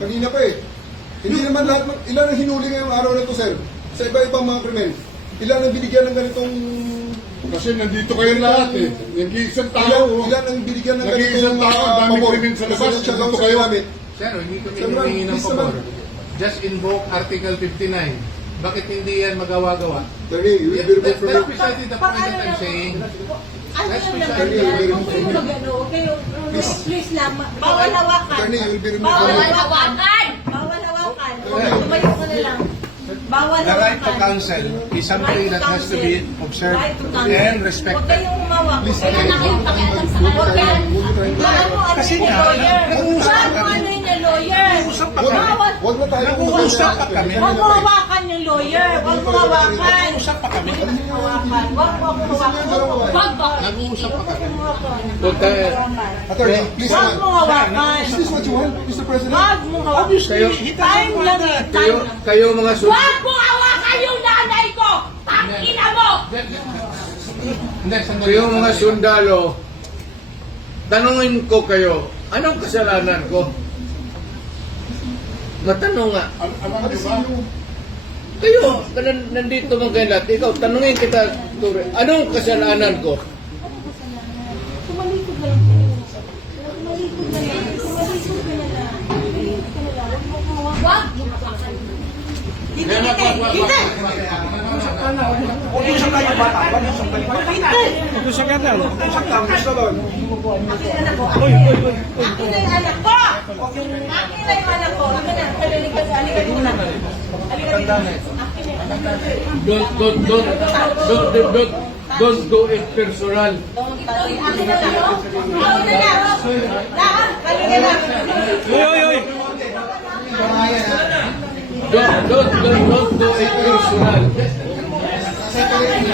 Kanina pa eh. Hindi naman lahat, ilan ang hinuli ngayong araw na ito, sir? Sa iba-ibang mga krimen. Ilan ang binigyan ng ganitong... Kasi nandito kayo lahat eh. Nag-iisang tao. Ilan ang binigyan ng Nag-iisang ganitong tao, dami krimen sa labas. Siya lang Nandito sa kayo. namin. Sir, hindi kami Sir, humingi ng please pabor. naman. Just invoke Article 59. Bakit hindi yan magawa-gawa? Attorney, you will be removed from That's your... precisely the point that I'm saying. Ano That's yung precisely naman the yan? point. Huwag kayo mag-ano, huwag kayo, please lang, bawal hawakan. Attorney, you will be removed Bawal from your... hawakan! Bawal hawakan. Tumayo ka na lang. Bawal The right to hawakan. counsel is something that has to be observed Right to counsel. and Huwag respected. kayong umawak. Please, Huwag na kayong pakialam sa kanila. Bawal mo ano Kasi yung nga, lawyer. nag-uusap Bawal mo ano yung lawyer. Nag-uusap pa kami. Bawal. Huwag na tayo Nag-uusap pa kami. Huwag mo hawakan yung lawyer. Huwag mo hawakan. Usap pa kami. Hawakan. Huwag mo ako hawakan. Huwag ba? Nag-uusap pa kami. Attorney, please Huwag mo naman. hawakan. Is this what you want, Mr. President? Huwag mo hawakan. Time lang eh. Time lang. Kayo mga Huwag mo hawakan yung nanay ko! Tangina mo! Hindi, sandali. Kayo mga sundalo, tanungin ko kayo, anong kasalanan ko? Matanong nga. Alam niyo ba? Kayo, nandito mga kayo lahat, ikaw, tanungin kita, Ture, anong kasalanan ko? Tumalikod na lang. Tumalikod na lang. Tumalikod ka na lang. Tumalikod ka na lang. Huwag mo hawakan. Huwag mo hawakan. Hindi, hindi. Hindi. Mag-usap tayo bata. Mag-usap tayo bata. Mag-usap ka daw. Mag-usap ka. Gusto doon. Akin na ko. Akin na yung anak ko. Akin na yung anak ko. Akin na. Halika muna. Halika dito. Akin na yung anak ko. Don't do it personal. Akin na lang. Akin na lang. Lahat. Halika na. Don't do it personal. Gawin.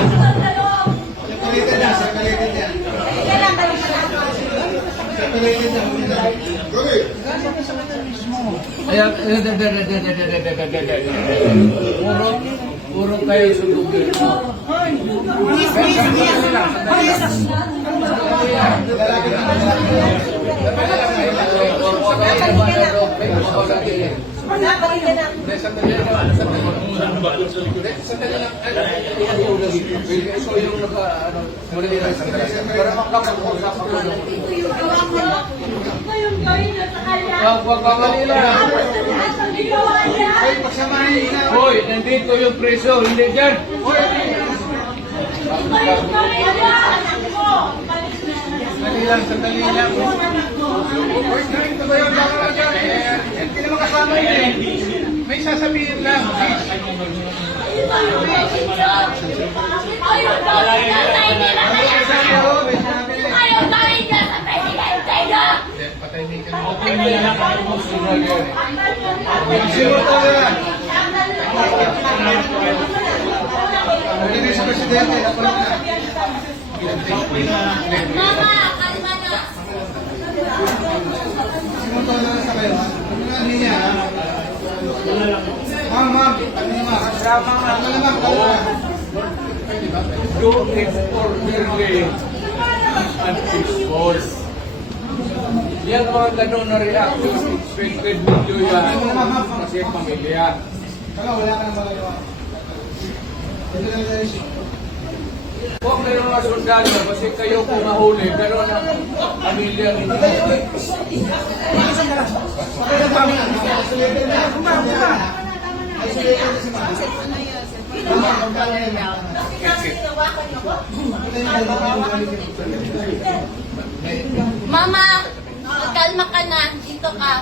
Puro kayo sundugin. Halika na. Sandali lang. Ikaw yung para makapag-usap ako. Ngayong gawin na sa kanya. Wag Manila. Hoy, Hoy, nandito yung preso, hindi dyan. Sandali lang. Hindi naman kasama yun eh. May sasabihin lang. Patahimikan mo. Hindi sa presidente. Mama, kalma na. Do it orderly and peaceful. Yan mga ganun na reaction, expected video yan kasi pamilya. Huwag kayo mga sundalo kasi kayo kung mahuli, pero ang pamilya ninyo. Mama, kalma ka na. Dito ka.